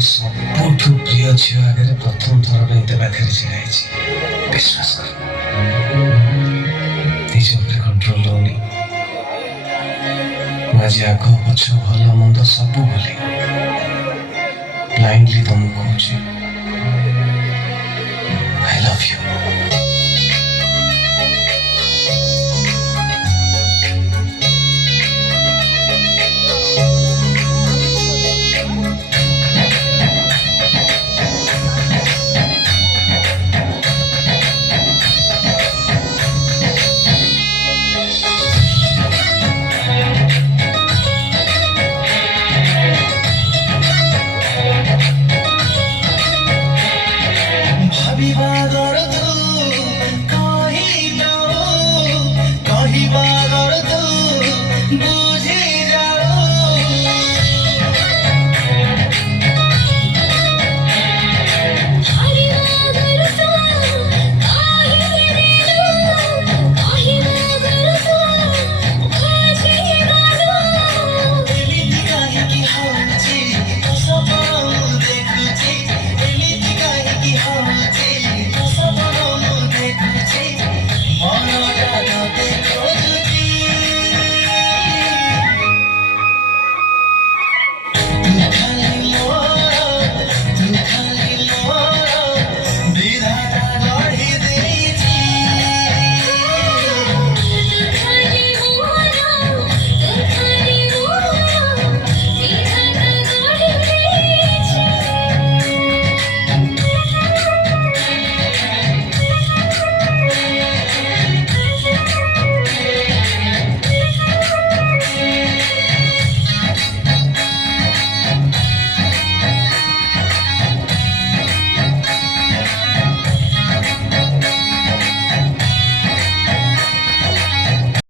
ସବୁଠୁ ପ୍ରିୟ ଝିଅ ଆଗରେ ପ୍ରଥମ ଥର ପାଇଁ ଏତେ ପାଖରେ ଛିଡ଼ା ହେଇଛି। ବିଶ୍ୱାସ କର, ନିଜ ଉପରେ କଣ୍ଟ୍ରୋଲ ରହୁନି। ମୁଁ ଆଜି ଆଗ ପଛ ଭଲ ମନ୍ଦ ସବୁ ଭୁଲି ବ୍ଲାଇଣ୍ଡଲି ତମକୁ କହୁଛି